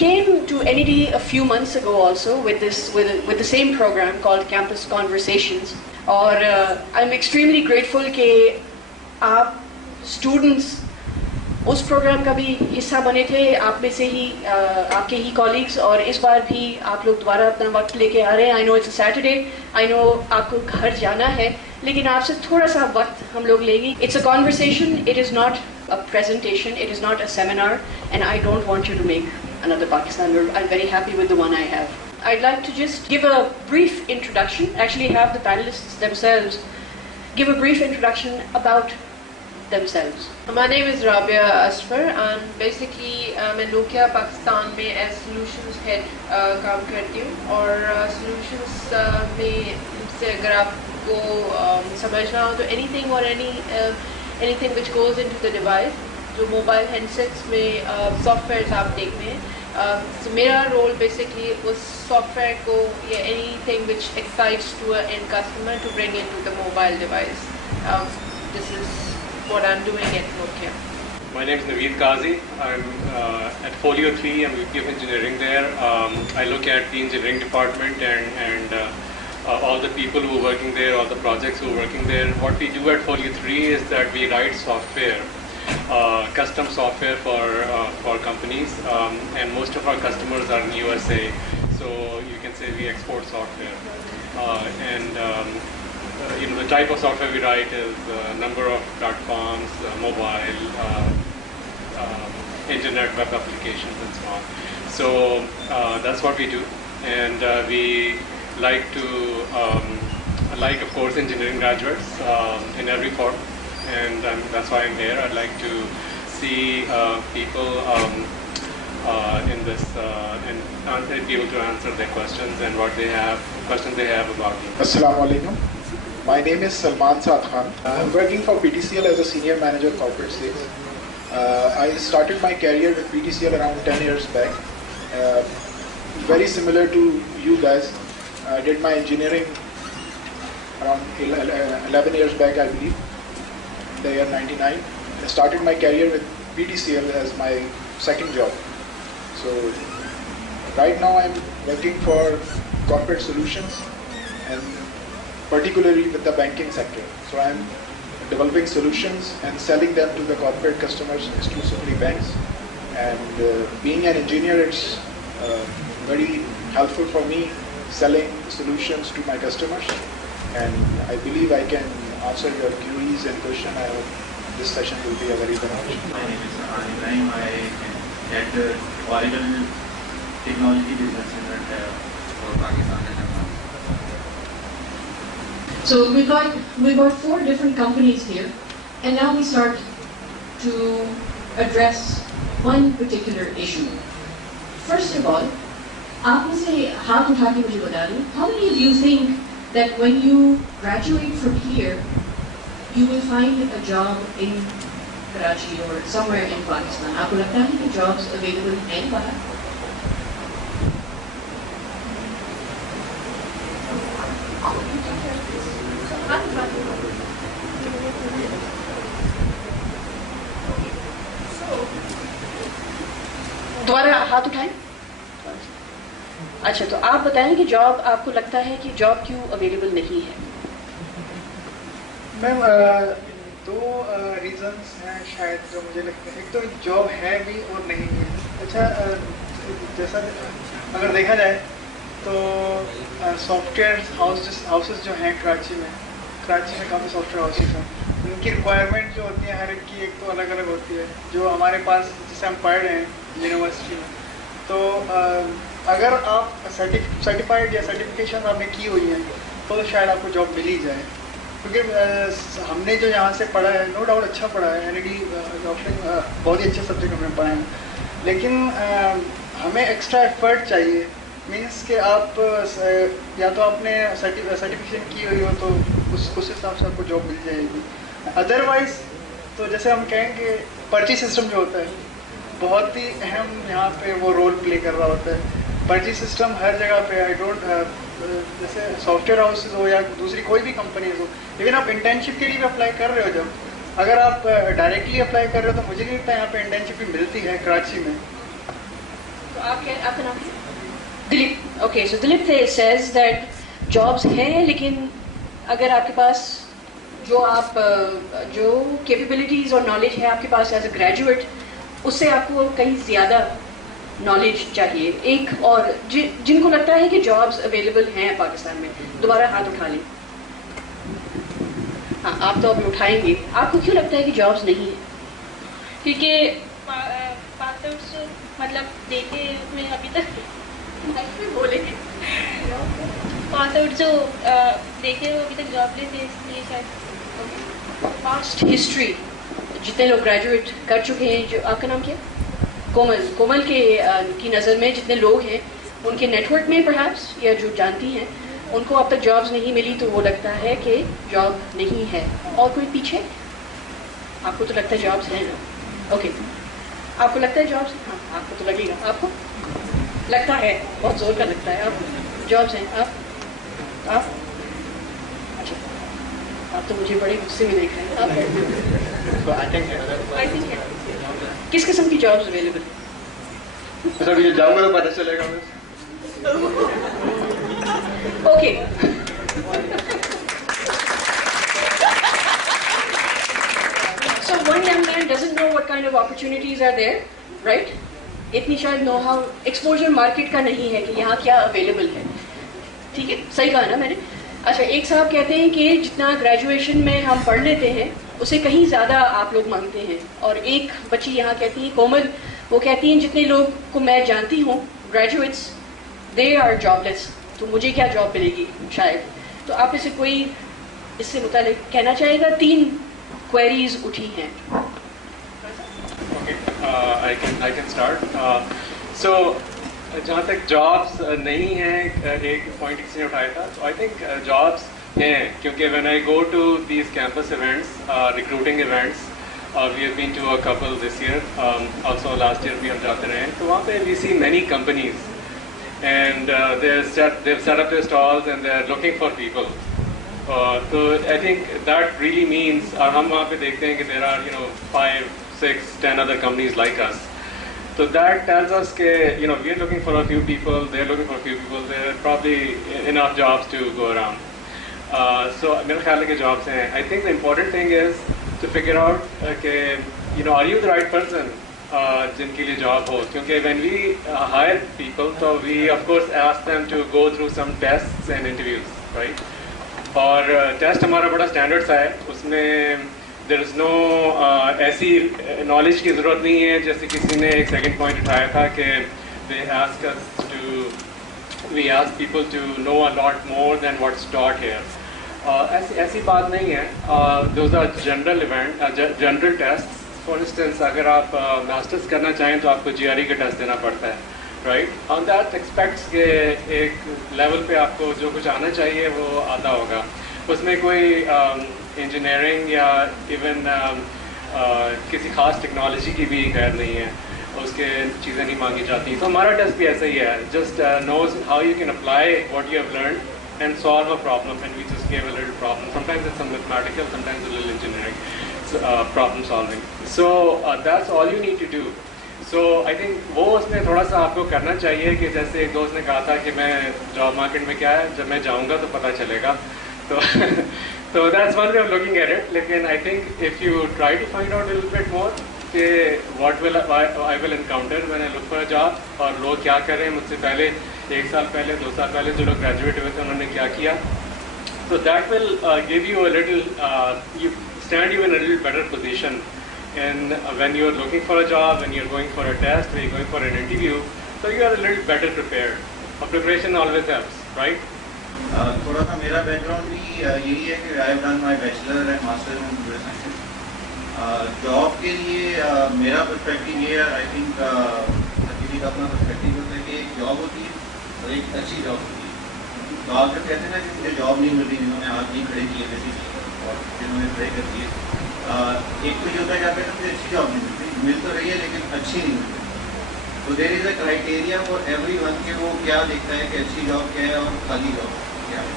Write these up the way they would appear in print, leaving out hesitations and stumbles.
came to NED a few months ago also with the same program called Campus Conversations. اور I am extremely grateful کہ آپ students اس programme کا بھی حصہ بنے تھے, آپ میں سے ہی آپ کے ہی کالیگس, اور اس بار بھی آپ لوگ دوبارہ اپنا وقت لے کے آ رہے ہیں. آئی نو اٹس اے سیٹرڈے, آئی نو آپ کو گھر جانا ہے, لیکن آپ سے تھوڑا سا وقت ہم لوگ لیں گے. It's a conversation, it is not a presentation, it is not a seminar, and I don't want you to make another Pakistan. I'm very happy with the one I have. I'd like to just give a brief introduction, actually have the panelists themselves give a brief introduction about themselves. My name is Rabia Asfar and basically میں Nokia Pakistan میں as solutions head کام کرتی ہوں, اور solutions میں سے اگر آپ کو سمجھنا ہو تو anything or anything which goes into the device, جو موبائل ہینڈسیٹس میں سافٹ ویئرز آپ دیکھتے ہیں. میرا رول بیسکلی اس سافٹ ویئر کو یا anything which excites to end customer to bring into the mobile device. This is what I'm doing at Nokia. My name is Naveed Qazi. I'm at Folio 3. I'm VP of Engineering there. I look at the engineering department and all the people who are working there, all the projects who are working there. What we do at Folio 3 is that we write software, custom software for companies, and most of our customers are in USA. So you can say we export software. The type of software we write is a number of platforms, mobile, internet, web applications, and so on. So that's what we do, and we like to, of course, engineering graduates in every form, and that's why I'm here. I'd like to see people in this and be able to answer their questions and questions they have about me. Assalamu alaikum. My name is Salman Saad Khan. I'm working for PTCL as a senior manager corporate sales. I started my career with PTCL around 10 years back. Very similar to you guys. I did my engineering around 11 years back, I believe, the year 99. I started my career with PTCL as my second job. So right now I'm working for corporate solutions, and particularly with the banking sector. So I'm developing solutions and selling them to the corporate customers, exclusively banks. And being an engineer, it's very helpful for me selling solutions to my customers. And I believe I can answer your queries and questions. I hope this session will be a very beneficial. My name is Arhan Ibrahim. I head Oracle Technology Business Unit for Pakistan and Afghanistan. So we got 4 different companies here, and now we start to address one particular issue. First of all, آپ میں سے ہاتھ اٹھا کے مجھے بتا دیں, how many of you think that when you graduate from here, you will find a job in Karachi or somewhere in Pakistan? آپ کو لگتا ہے کہ jobs available ہیں باہر؟ دوبارہ ہاتھ اٹھائیں. اچھا, تو آپ بتائیں کہ جاب آپ کو لگتا ہے کہ جاب کیوں اویلیبل نہیں ہے؟ میم 2 ریزنس ہیں شاید جو مجھے لگتا ہے. ایک تو جاب ہے بھی اور نہیں ہے. اچھا, جیسا اگر دیکھا جائے تو سافٹ ویئر ہاؤسز جو ہیں کراچی میں کافی سافٹ ویئر ہاؤسز ہیں. ان کی ریکوائرمنٹ جو ہوتی ہے ہر ایک کی ایک تو الگ الگ ہوتی ہے. جو ہمارے پاس جسے ہم پڑھ رہے ہیں یونیورسٹی میں, تو اگر آپ سرٹیفائڈ یا سرٹیفکیشن آپ نے کی ہوئی ہیں تو شاید آپ کو جاب مل ہی جائے. کیونکہ ہم نے جو یہاں سے پڑھا ہے نو ڈاؤٹ اچھا پڑھا ہے, بہت ہی اچھے سبجیکٹ ہم نے پڑھے ہیں, لیکن ہمیں ایکسٹرا ایفرٹ چاہیے. مینس کہ آپ یا تو آپ نے سرٹیفکیشن کی ہوئی ہو تو اس حساب سے آپ کو جاب مل جائے گی. ادروائز تو جیسے ہم کہیں کہ پرچی سسٹم جو ہوتا ہے بہت ہی اہم یہاں پہ وہ رول پلے کر رہا ہوتا ہے. پرچی سسٹم ہر جگہ پہ جیسے سافٹ ویئر ہاؤسز ہو یا دوسری کوئی بھی کمپنیز ہو, لیکن آپ انٹرنشپ کے لیے بھی اپلائی کر رہے ہو. جب اگر آپ ڈائریکٹلی اپلائی کر رہے ہو تو مجھے نہیں لگتا یہاں پہ انٹرنشپ بھی ملتی ہے کراچی میں. آپ کا نام ہے؟ Dilip. Okay, so Dilip says that jobs ہیں, لیکن اگر آپ کے پاس جو کیپیبلٹیز اور نالج ہے آپ کے پاس ایز اے گریجویٹ, اس سے آپ کو کہیں زیادہ نالج چاہیے. ایک اور جن کو لگتا ہے کہ جابس اویلیبل ہیں پاکستان میں, دوبارہ ہاتھ اٹھا لیں. ہاں, آپ تو ابھی اٹھائیں گے. آپ کو کیوں لگتا ہے کہ جابس نہیں ہیں؟ کیونکہ پاس آؤٹس مطلب دیکھے میں ابھی تک بولے پاس آؤٹ جو دیکھے وہ ابھی تک جاب لیس ہے, اس لیے شاید. پاسٹ ہسٹری جتنے لوگ گریجویٹ کر چکے ہیں, جو آپ کا نام کیا؟ کومل کی نظر میں جتنے لوگ ہیں ان کے نیٹ ورک میں پرہیپس, یا جو جانتی ہیں ان کو اب تک جابس نہیں ملی, تو وہ لگتا ہے کہ جاب نہیں ہے. اور کوئی پیچھے؟ آپ کو تو لگتا ہے جابس ہیں نا. اوکے, آپ کو لگتا ہے جابس؟ ہاں, آپ کو تو لگے گا. آپ کو لگتا ہے, بہت زور کا لگتا ہے. آپ جابس ہیں؟ آپ اچھا, آپ تو مجھے بڑے غصے میں دیکھ رہے ہیں. کس قسم کی جابس اویلیبل ہیں؟ سر یہ جاؤں گا تو پتہ چلے گا. Okay, so one young man doesn't know what kind of opportunities are there, right? اتنی شاید نو ہاؤ ایکسپوجر مارکیٹ کا نہیں ہے کہ یہاں کیا اویلیبل ہے. ٹھیک ہے, صحیح کہا نا میں نے. اچھا, ایک صاحب کہتے ہیں کہ جتنا گریجویشن میں ہم پڑھ لیتے ہیں اسے کہیں زیادہ آپ لوگ مانگتے ہیں. اور ایک بچی یہاں کہتی ہے, کومل, وہ کہتی ہیں جتنے لوگ کو میں جانتی ہوں گریجویٹس, دے آر جاب لیس, تو مجھے کیا جاب ملے گی شاید. تو آپ میں سے کوئی اس سے متعلق کہنا چاہے گا؟ 3 کوئریز اٹھی ہیں. I can start. So جہاں تک جابس نہیں ہیں, ایک پوائنٹ کسی نے اٹھایا تھا, تو آئی تھنک جابس ہیں, کیونکہ when I go to these campus events, recruiting events, we have been to a couple this year, also last year بھی ہم جاتے رہے ہیں, تو وہاں پہ we see many companies and they've set up their stalls and they're looking for people. So I think that really means, اور ہم وہاں پہ دیکھتے ہیں کہ there are 5, 6, 10 other companies like us. So that tells us that we are looking for a few people, they are looking for a few people, there are probably enough jobs to go around. So میرا خیال ہے کہ jobs ہیں. I think the important thing is to figure out are you the right person جن کے لیے job ہو. کیونکہ when we hire people, so we of course ask them to go through some tests and interviews, right? اور test ہمارا بڑا standard سا ہے, اس میں دیر از نو ایسی نالج کی ضرورت نہیں ہے جیسے کسی نے ایک سیکنڈ پوائنٹ اٹھایا تھا کہ we ask people to know a lot more than what's taught here. ایسی بات نہیں ہے. Those are general general test. For instance اگر آپ ماسٹرس کرنا چاہیں تو آپ کو GRE کا ٹیسٹ دینا پڑتا ہے, رائٹ. آن دیٹ ایکسپیکٹس کہ ایک لیول پہ آپ کو جو کچھ آنا چاہیے وہ آتا ہوگا. اس میں کوئی انجینئرنگ یا ایون کسی خاص ٹیکنالوجی کی بھی غیر نہیں ہے, اس کے چیزیں نہیں مانگی جاتی. تو ہمارا ٹیسٹ بھی ایسا ہی ہے, just knows how you can apply what you have learned and solve a problem, and we just give a little problem. Sometimes it's mathematical, sometimes a little engineering problem solving. So that's all you need to do. So I think وہ اس میں تھوڑا سا آپ کو کرنا چاہیے کہ جیسے ایک دوست نے کہا تھا کہ میں جاب مارکیٹ میں کیا ہے, جب میں جاؤں گا تو پتہ چلے گا. تو that's one way of looking at it. لیکن I think if you try to find out little bit more کہ what will I will encounter when I look for a job, اور لوگ کیا کر رہے ہیں مجھ سے پہلے 1 سال پہلے 2 سال پہلے جو لوگ گریجویٹ ہوئے تھے انہوں نے کیا کیا. So that will give you a little, stand you in a little better position. And when you're looking for a job, when you're going for a test, when you're going for an interview, so you are a little better prepared. Preparation always helps, right? تھوڑا سا میرا back ground بھی یہی ہے کہ I have done my bachelor and master in computer science. Job کے لیے میرا پرسپیکٹو یہ ہے, آئی تھنک کسی کا اپنا پرسپیکٹو ہوتا ہے کہ ایک جاب ہوتی ہے اور ایک اچھی جاب ہوتی ہے. تو آپ جب کہتے ہیں نا کہ مجھے جاب نہیں ملتی, جنہوں نے ہاتھ نہیں کھڑے کیے بیسکلی اور جنہوں نے کھڑے کر دیے, ایک تو یہ ہوتا ہے کہ آپ کہتے ہیں مجھے اچھی جاب نہیں ملتی, مل تو رہی ہے لیکن اچھی نہیں ملتی. تو دیر is a criteria for every one کہ وہ کیا دیکھتا ہے کہ اچھی جاب کیا ہے اور خالی جاب کیا ہے.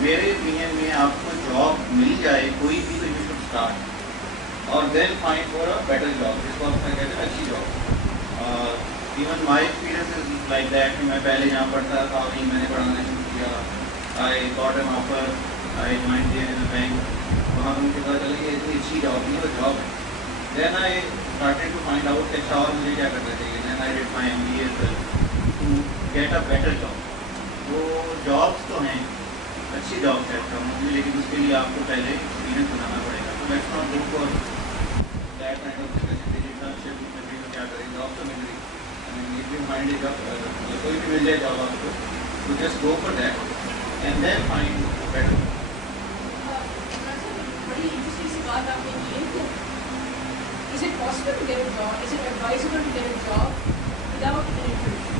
میرے اوپینین میں آپ کو جاب مل جائے کوئی بھی, تو یو شوڈ اسٹارٹ اور then find for a better job, جس کو آپ کہتے ہیں اچھی job. Even my experience like that کہ میں پہلے جہاں پڑھتا تھا وہیں میں نے پڑھانا شروع کیا. I got an offer, I join there in bank. وہاں پہ مجھے پتا چلا کہ اتنی اچھی جاب نہیں ہے, وہ جاب ہے. Then I started to find out کہ اچھا اور مجھے کیا کرنا چاہیے. Then I did my MBA to get a better job. تو جابس تو ہیں, اچھی جاب سیٹ کرنا مجھے, لیکن اس کے لیے آپ کو پہلے ایکسپیرینس بنانا پڑے گا. تو let's not go for that kind of internship میں کیا کریں, جاب تو مل رہی. مائنڈ کوئی بھی مل جائے جاب آپ کو, تو just go for that and then find better. بڑی انٹرسٹنگ سی بات آپ نے کی ہے کہ is it possible to get a job, is it advisable to get a job without an internship?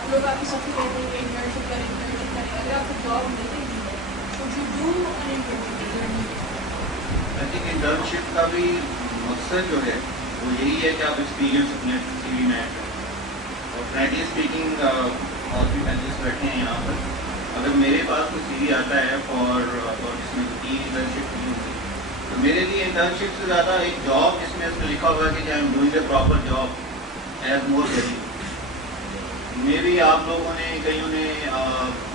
ہم لوگ آپ کی سب سے کہتے ہیں کہ انٹرنشپ کریں. اگر آپ کو جاب مل رہی ہے should you do an internship? I think internship کا بھی مقصد جو ہے وہ یہی ہے کہ آپ ایکسپیرینس اپنے CV میں ایڈ کریں. اور فرینکلی اسپیکنگ اور بھی پینلسٹ بیٹھے ہیں یہاں پر, اگر میرے پاس کوئی CV آتا ہے اور جس میں 3 انٹرنشپ کی ہوتی, تو میرے لیے انٹرنشپ سے زیادہ ایک جاب جس میں اس میں لکھا ہوا ہے کہ I'm doing a proper job as more value. مے بھی آپ لوگوں نے کئیوں نے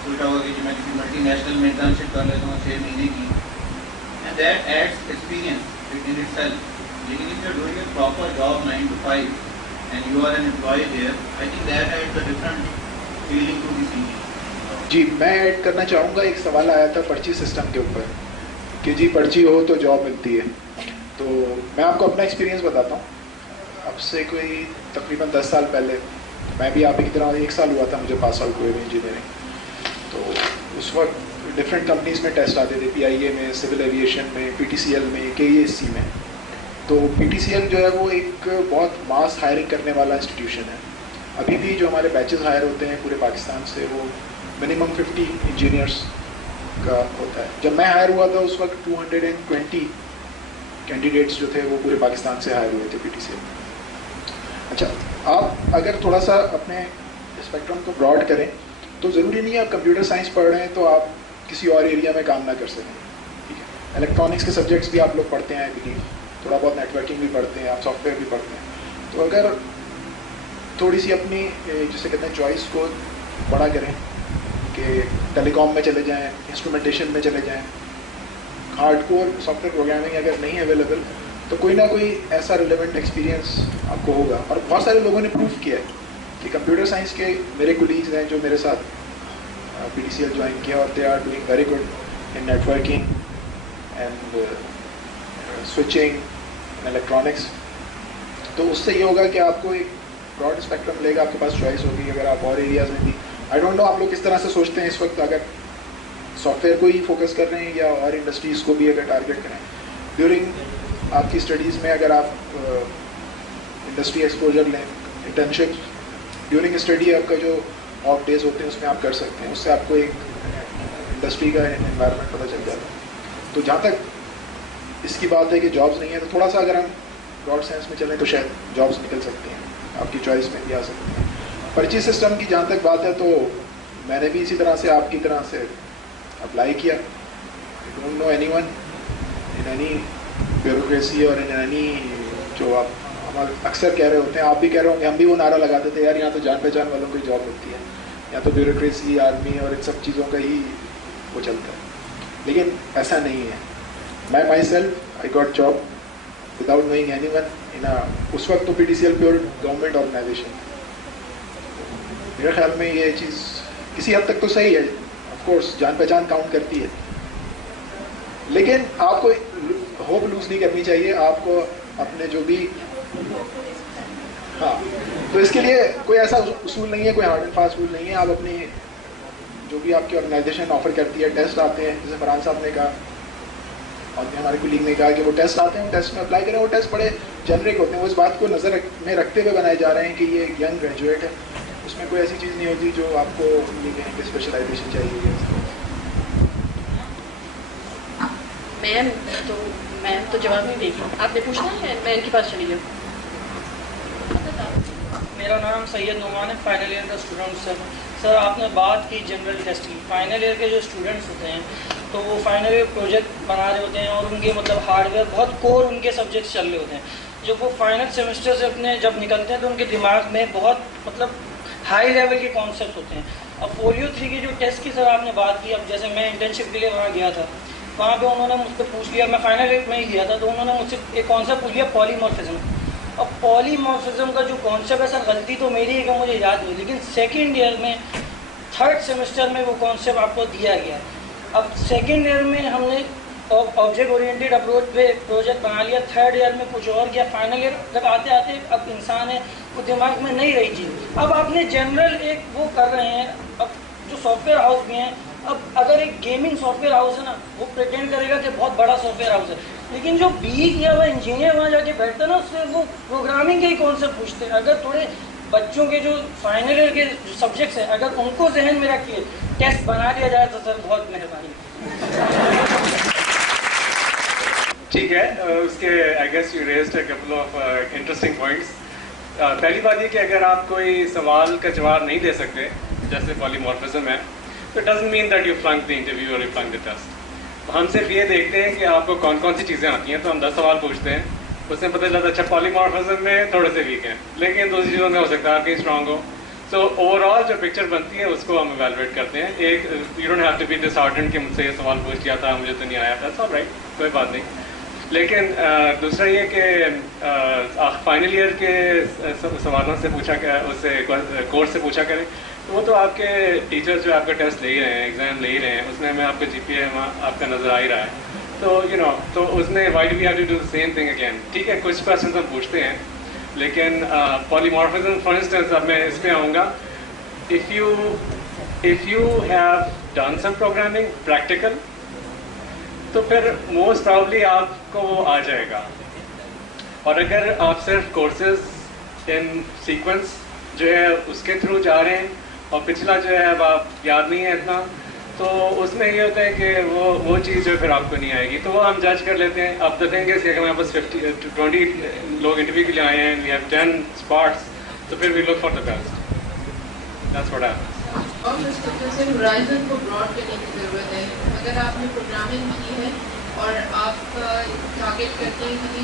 سوچا ہوگا کہ میں کسی ملٹی نیشنل میں انٹرنشپ کر لیتا ہوں 6 مہینے کی, and that adds experience in itself. لیکن if you are doing a proper job 9 to 5 and you are an employee there, I think that adds a different feeling to the CV. جی میں add کرنا چاہوں گا, ایک سوال آیا تھا پرچی system کے اوپر کہ جی پرچی ہو تو جاب ملتی ہے. تو میں آپ کو اپنا ایکسپیرینس بتاتا ہوں. اب سے کوئی تقریباً 10 سال پہلے میں بھی آپ کی طرح 1 سال ہوا تھا مجھے پاس آؤٹ ہوئے انجینئرنگ. تو اس وقت ڈفرینٹ کمپنیز میں ٹیسٹ آتے تھے, PIA میں, سول ایویشن میں, PTCL میں, KESC میں. تو PTCL جو ہے وہ ایک بہت ماس ہائرنگ کرنے والا انسٹیٹیوشن ہے. ابھی بھی جو ہمارے بیچز ہائر ہوتے ہیں پورے پاکستان سے وہ منیمم 50 انجینئرس کا ہوتا ہے. جب میں ہائر ہوا تھا اس وقت 220 کینڈیڈیٹس جو تھے وہ پورے پاکستان سے ہائر ہوئے تھے PTCL. اچھا, آپ اگر تھوڑا سا اپنے اسپیکٹرم کو براڈ کریں تو ضروری نہیں ہے آپ کمپیوٹر سائنس پڑھ رہے ہیں تو آپ کسی اور ایریا میں کام نہ کر سکیں. ٹھیک ہے, الیکٹرانکس کے سبجیکٹس بھی آپ لوگ پڑھتے ہیں, آئی بلیو تھوڑا بہت نیٹ ورکنگ بھی پڑھتے ہیں, آپ سافٹ ویئر بھی پڑھتے ہیں. تو اگر تھوڑی سی اپنی جسے کہتے ہیں چوائس کو بڑا کریں کہ ٹیلی کام میں چلے جائیں, انسٹرومنٹیشن میں چلے جائیں, hard core soft where programming اگر نہیں اویلیبل تو کوئی نہ کوئی ایسا ریلیونٹ ایکسپیرینس آپ کو ہوگا. اور بہت سارے لوگوں نے پروف کیا ہے کہ کمپیوٹر سائنس کے میرے کولیگز ہیں جو میرے ساتھ PTCL جوائن کیا اور they are doing very good in networking and switching electronics. تو اس سے یہ ہوگا کہ آپ کو ایک براڈ اسپیکٹرم ملے گا, آپ کے پاس چوائس ہوگی. اگر آپ اور ایریاز میں بھی, آئی ڈونٹ نو آپ لوگ کس طرح سے سوچتے ہیں اس وقت, اگر سافٹ ویئر کو ہی فوکس کر رہے ہیں یا اور انڈسٹریز کو بھی اگر ٹارگیٹ کریں. ڈیورنگ آپ کی اسٹڈیز میں اگر آپ انڈسٹری ایکسپوجر لیں, انٹرنشپ ڈیورنگ اسٹڈی آپ کا جو آف ڈیز ہوتے ہیں اس میں آپ کر سکتے ہیں, اس سے آپ کو ایک انڈسٹری کا انوائرمنٹ پتہ چل جاتا ہے. تو جہاں تک اس کی بات ہے کہ جابس نہیں ہے تو تھوڑا سا اگر ہم براڈ سینس میں چلیں تو شاید جابس نکل سکتی ہیں, آپ کی چوائس میں بھی آ سکتی ہیں. پرچی سسٹم کی جہاں تک بات ہے تو میں نے بھی اسی طرح سے آپ کی طرح سے اپلائی کیا. I don't know anyone in any bureaucracy اور ان اینی جو آپ ہمارے اکثر کہہ رہے ہوتے ہیں, آپ بھی کہہ رہے ہوں گے, ہم بھی وہ نعرہ لگاتے تھے یار یہاں تو جان پہچان والوں کو جاب ملتی ہے, یہاں تو بیوروکریسی, آرمی اور ان سب چیزوں کا ہی وہ چلتا ہے. لیکن ایسا نہیں ہے. میں myself I got job without knowing any one. اس وقت تو PTCL پیور گورنمنٹ آرگنائزیشن. میرے خیال میں یہ چیز کسی حد تک تو صحیح ہے, آف کورس جان پہچان کاؤنٹ کرتی ہے, لیکن آپ کو ہوپ لوز نہیں کرنی چاہیے. آپ کو اپنے جو بھی ہاں, تو اس کے لیے کوئی ایسا اصول نہیں ہے, کوئی ہارڈ اینڈ فاسٹ رول نہیں ہے. آپ اپنی جو بھی آپ کی آرگنائزیشن آفر کرتی ہے, ٹیسٹ آتے ہیں جیسے فرحان صاحب نے کہا اور ہمارے کولیگ نے کہا کہ وہ ٹیسٹ آتے ہیں, ٹیسٹ میں اپلائی کریں. وہ ٹیسٹ بڑے جنرک ہوتے ہیں, وہ اس بات کو نظر میں رکھتے ہوئے بنائے جا رہے ہیں کہ یہ ایک ینگ گریجویٹ ہے, اس میں کوئی ایسی چیز نہیں ہوتی جو آپ کو یہ کہیں کہ اسپیشلائزیشن چاہیے. میم تو جواب نہیں دے گی, آپ نے پوچھنا ہے, میں ان کے پاس چلی جاؤں. میرا نام سید نعمان ہے, فائنل ایئر کا اسٹوڈنٹ. سر آپ نے بات کی جنرل ٹیسٹ کی. فائنل ایئر کے جو اسٹوڈنٹس ہوتے ہیں تو وہ فائنل ایئر پروجیکٹ بنا رہے ہوتے ہیں اور ان کے مطلب ہارڈ ویئر بہت کور ان کے سبجیکٹس چل رہے ہوتے ہیں. جب وہ فائنل سیمسٹر سے اپنے جب نکلتے ہیں تو ان کے دماغ میں بہت مطلب ہائی لیول کے کانسیپٹ ہوتے ہیں. اب فولیو 3 کی جو ٹیسٹ کی سر آپ نے بات کی, اب جیسے میں انٹرنشپ کے لیے وہاں گیا تھا, وہاں پہ انہوں نے مجھ سے پوچھ لیا, میں فائنل ایئر میں ہی گیا تھا, تو انہوں نے مجھ سے ایک کانسیپٹ پوچھ لیا پالیمورفزم. اب پالیمورفزم کا جو کانسیپٹ ہے سر, غلطی تو میری ہے کہ مجھے یاد نہیں, لیکن سیکنڈ ایئر میں 3rd سیمسٹر میں وہ کانسیپٹ آپ کو دیا گیا. اب سیکنڈ ایئر میں ہم نے آبجیکٹ اورینٹیڈ اپروچ پہ پروجیکٹ بنا لیا, 3rd ایئر میں کچھ اور کیا, فائنل ایئر جب آتے آتے اب انسان ہے وہ دماغ میں نہیں رہی چیز. اب آپ نے جنرل ایک وہ کر رہے ہیں, اب جو سافٹ ویئر ہاؤس بھی ہیں, اب اگر ایک گیمنگ سافٹ ویئر ہاؤس ہے نا, وہ پریٹینڈ کرے گا کہ بہت بڑا سافٹ ویئر ہاؤس ہے, لیکن جو بی کیا ہوا انجینئر وہاں جا کے بیٹھتا ہے نا, اس سے وہ پروگرامنگ کے ہی کانسیپٹ پوچھتے ہیں. اگر تھوڑے بچوں کے جو فائنل ایئر کے جو سبجیکٹس ہیں, اگر ان کو ذہن میں رکھ کے ٹیسٹ بنا دیا جائے تو سر بہت مہربانی. ٹھیک ہے, اس کے I guess you raised a couple of interesting points. پہلی بات یہ کہ اگر آپ کوئی سوال کا جواب نہیں دے سکتے جیسے پالیمورفزم ہے, تو it doesn't mean that you flunk the interview اور یو فلنک دی ٹیسٹ. ہم صرف یہ دیکھتے ہیں کہ آپ کو کون کون سی چیزیں آتی ہیں, تو ہم 10 سوال پوچھتے ہیں, اس میں پتہ چلتا ہے اچھا پالیمورفزم میں تھوڑے سے ویک ہیں, لیکن دوسری چیزوں میں ہو سکتا ہے آپ کہیں اسٹرانگ ہو. سو اوور آل جو پکچر بنتی ہے اس کو ہم ایویلویٹ کرتے ہیں. ایک you don't have to be disheartened کہ مجھ سے یہ سوال پوچھ لیا تھا, مجھے تو نہیں آیا تھا, سب رائٹ, کوئی بات نہیں. لیکن دوسرا یہ کہ فائنل ایئر کے سوالوں سے پوچھا, اس سے کورس سے پوچھا کریں, تو وہ تو آپ کے ٹیچرز جو آپ کا ٹیسٹ لے ہی رہے ہیں, ایگزام لے ہی رہے ہیں, اس میں آپ کا GPA آپ کا نظر آ ہی رہا ہے. تو تو اس میں why do we have to do the same thing again. ٹھیک ہے, کچھ کویشچنز ہم پوچھتے ہیں, لیکن پالیمورفزم فار انسٹنس, اب میں اس میں آؤں گا, if you have done some programming practical, تو پھر موسٹ پرابلی آپ کو وہ آ جائے گا. اور اگر آپ صرف کورسز ان سیکوینس جو ہے اس کے تھرو جا رہے ہیں, اور پچھلا جو ہے اب آپ یاد نہیں ہے اتنا, تو اس میں یہ ہوتا ہے کہ وہ چیز جو پھر آپ کو نہیں آئے گی, تو وہ ہم جج کر لیتے ہیں. اب دا تھنگ از کہ اگر ہمارے پاس 20 لوگ انٹرویو کے لیے آئے ہیں, وی ہیو 10 اسپاٹس, تو پھر we look for the best. That's what happens. اور اس طرح سے ہورائزن کو براڈ کرنے کی ضرورت ہے. اگر آپ نے پروگرامنگ کی ہے اور آپ ٹارگیٹ کرتے ہیں کہ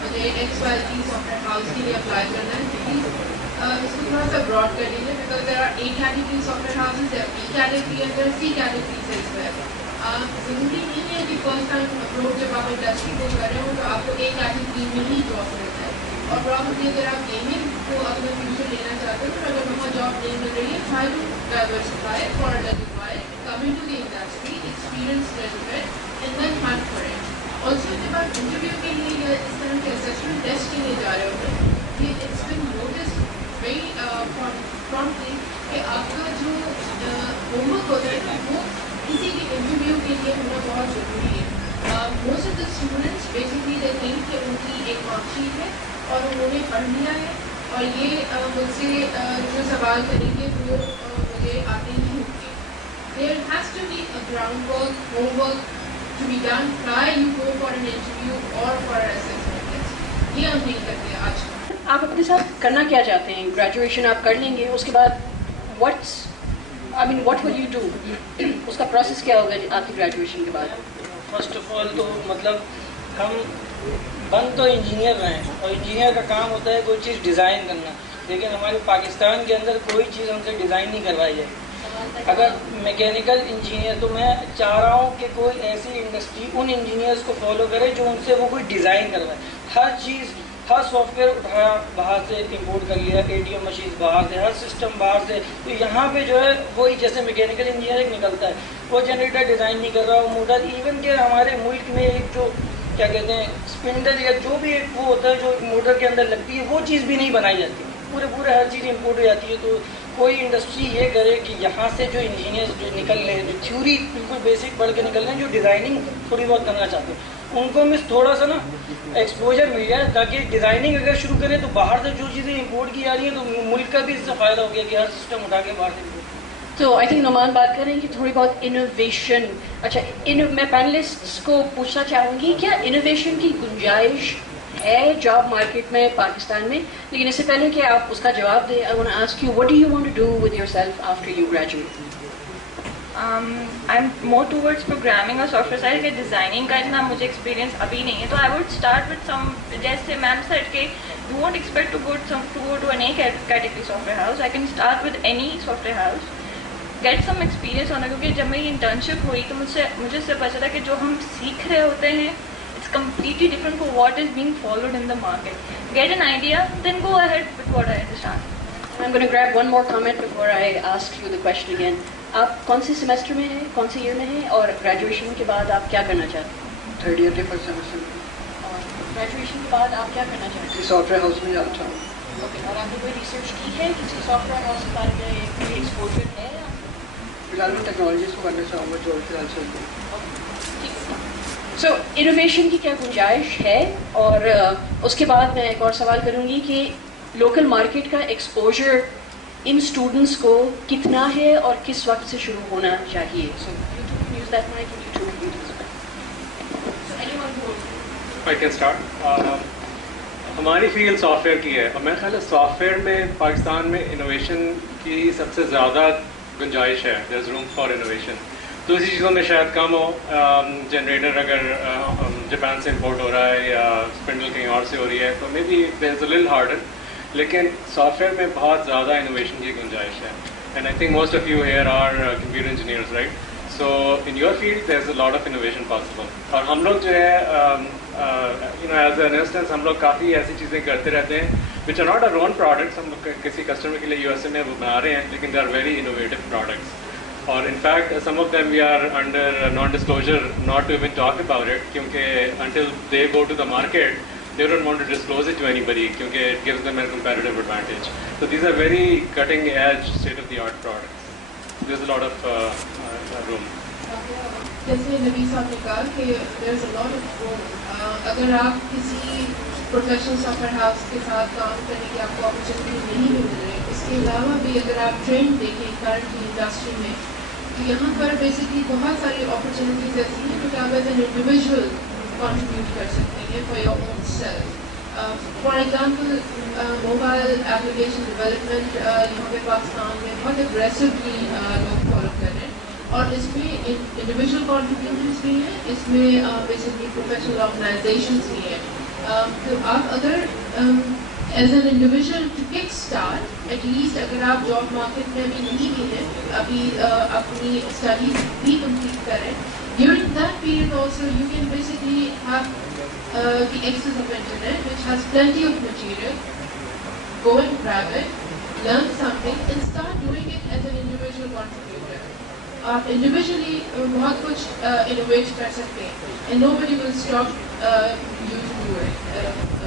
مجھے XYZ سافٹ ویئر ہاؤس کے لیے اپلائی کرنا ہے, پلیز اس کو تھوڑا سا براڈ کر لیجیے, because there are A category software houses, there are B category and there are C categories as well. ضروری نہیں ہے کہ فرسٹ ٹائم اپروچ جب آپ انڈسٹری کو کر رہے ہو تو آپ کو A category میں ہی جاب ملتا ہے. اور پرابلی اگر آپ گیمنگ کو اپنا فیوچر لینا چاہتے ہیں, تو اگر وہاں جاب نہیں مل رہی ہے, try to diversify, fortify, come into the industry, experience relevant, and then hunt for it. Also جب آپ انٹرویو کے لیے یا اس طرح کے اسسمنٹ ٹیسٹ کے لیے جا رہے ہوتے ہیں, یہ اٹس بن نوٹس ویری پرامپٹلی کہ آپ کا جو ہوم ورک ہوتا ہے وہ کسی بھی انٹرویو کے لیے ہونا بہت ضروری ہے. Most of the students basically they think کہ ان کی ایک مارک شیٹ ہے اور انہوں نے پڑھ لیا ہے, اور یہ مجھ سے جو سوال کریں گے وہ مجھے آتے نہیں ہوں گے. There has to be a groundwork, homework to be done prior you go for an interview اور فار اسسمنٹ ٹیسٹ. یہ ہم نہیں کرتے آج. آپ اپنے ساتھ کرنا کیا چاہتے ہیں؟ گریجویشن آپ کر لیں گے, اس کے بعد واٹ ول یو ڈو؟ اس کا پروسیس کیا ہوگا آپ کی گریجویشن کے بعد؟ فرسٹ آف آل تو مطلب ہم بن تو انجینئر رہے ہیں, اور انجینئر کا کام ہوتا ہے کوئی چیز ڈیزائن کرنا, لیکن ہمارے پاکستان کے اندر کوئی چیز ہم سے ڈیزائن نہیں کروائی جائے. اگر میکینیکل انجینئر, تو میں چاہ رہا ہوں کہ کوئی ایسی انڈسٹری ان انجینئرس کو فالو کرے جو ان سے وہ کوئی ڈیزائن کروائے. ہر چیز, ہر سافٹ ویئر اٹھایا باہر سے امپورٹ کر لیا, ATM مشین باہر سے, ہر سسٹم باہر سے, تو یہاں پہ جو ہے وہی جیسے میکینیکل انجینئر نکلتا ہے, وہ جنریٹر ڈیزائن نہیں کر رہا, وہ موٹر, ایون کہ ہمارے ملک میں ایک جو کیا کہتے ہیں اسپنڈل یا جو بھی ایک وہ ہوتا ہے جو موٹر کے اندر لگتی ہے, وہ چیز بھی نہیں بنائی جاتی, پورے ہر چیز امپورٹ ہو جاتی ہے. تو کوئی انڈسٹری یہ کرے کہ یہاں سے جو انجینئر جو نکل رہے ہیں, جو تھیوری بالکل بیسک پڑھ کے نکل رہے ہیں, جو ڈیزائننگ تھوڑی بہت کرنا چاہتے ہیں, ان کو مس تھوڑا سا نا ایکسپوجر مل جائے, تاکہ ڈیزائننگ اگر شروع کریں تو باہر سے جو چیزیں امپورٹ کی جا رہی ہیں تو ملک کا بھی اس سے فائدہ ہو گیا کہ ہر سسٹم اٹھا کے باہر سے امپورٹ. تو آئی تھنک نعمان بات کر رہے ہیں کہ تھوڑی بہت انوویشن. اچھا, میں پینلسٹس کو پوچھنا چاہوں گی کیا انوویشن کی گنجائش ہے جاب مارکیٹ میں پاکستان میں؟ لیکن اس سے پہلے کہ آپ اس کا جواب دیں, I want to ask you, what do you want to do with yourself after you graduate? I'm more towards programming اور software side کے designing کا اتنا مجھے experience ابھی نہیں ہے. تو I would start with some, جیسے میم said کہ you won't expect to go to an A category software house. I can start with any software house, get some experience ہونا, کیونکہ جب میری internship ہوئی تو مجھے اس سے پتا چلا کہ جو ہم سیکھ رہے ہوتے ہیں it's completely different from what is being followed in the market. Get an idea, then go ahead with what I understand. I'm going to grab one more comment before I ask you the question again. آپ کون سے semester میں ہیں, کون سے year میں ہیں, اور گریجویشن کے بعد آپ کیا کرنا چاہتے ہیں؟ تھرڈ ایئر کے فرسٹ سیمسٹر میں. اور گریجویشن کے بعد آپ کیا کرنا چاہتے ہیں؟ سافٹ ویئر ہاؤس میں جانا چاہوں. اوکے, اور آپ نے کوئی ریسرچ کی ہے کسی سافٹ ویئر ہاؤس کے بارے میں, کوئی ایکسپوجر ہے؟ فی الحال میں ٹیکنالوجیز کو کرنا چاہوں گا جو فی الحال چل رہی ہے. سو انوویشن کی کیا گنجائش ہے؟ اور اس کے بعد میں ایک اور سوال کروں گی کہ لوکل مارکیٹ کا ایکسپوجر ان اسٹوڈنٹس کو کتنا ہے اور کس وقت سے شروع ہونا چاہیے؟ So use that mic and you to any one. I can start. ہماری فیلڈ سافٹ ویئر کی ہے, اور میرا خیال ہے سافٹ ویئر میں پاکستان میں انوویشن کی سب سے زیادہ گنجائش ہے. دیر از روم فار انوویشن. دوسری چیزوں میں شاید کم ہو. جنریٹر اگر جاپان سے امپورٹ ہو رہا ہے یا اسپنڈل کہیں اور سے ہو رہی ہے تو maybe there is a little harder, لیکن سافٹ ویئر میں بہت زیادہ انوویشن کی گنجائش ہے. And I think most of you here are computer engineers, right? So in your field there is a lot of innovation possible. اور ہم لوگ جو ہے ایز این انسٹنس ہم لوگ کافی ایسی چیزیں کرتے رہتے ہیں which are not our own products. ہم لوگ کسی کسٹمر کے لیے یو ایس اے میں وہ بنا رہے ہیں, لیکن they are very innovative products. اور in fact some of them we are under non disclosure not to even talk about it, کیونکہ until they go to the market they don't want to disclose it to anybody because it gives them a competitive advantage. So these are very cutting edge state of the art products. There's a lot of room. جیسے نبی صاحب نے کہا کہ there's a lot of room. اگر آپ کسی professional soft where house کے ساتھ کام کرنے کی آپ کو اپرچونیٹی نہیں مل رہی, اس کے علاوہ بھی اگر آپ ٹرینڈ دیکھیں کرنٹلی انڈسٹری میں تو یہاں پر بیسکلی بہت ساری اپرچونیٹیز ایسی ہیں جو کہ آپ ایز این انڈیویژل contribute کر سکتے ہیں for your own self. For example, mobile application development یہاں پہ پاکستان میں بہت aggressively لوگ فالو کر رہے ہیں, اور اس میں individual contributors بھی ہیں, اس میں basically professional organizations بھی ہیں. تو آپ اگر as an individual to kick start, at least اگر آپ جاب مارکیٹ میں ابھی نہیں بھی ہیں, ابھی اپنی اسٹڈیز بھی کمپلیٹ کریں, during that period also you can basically have the access of internet which has plenty of material. Go and grab it, learn something and start doing it as an individual contributor. آپ individually بہت کچھ innovate کر سکتے ہیں and nobody will stop you to do it.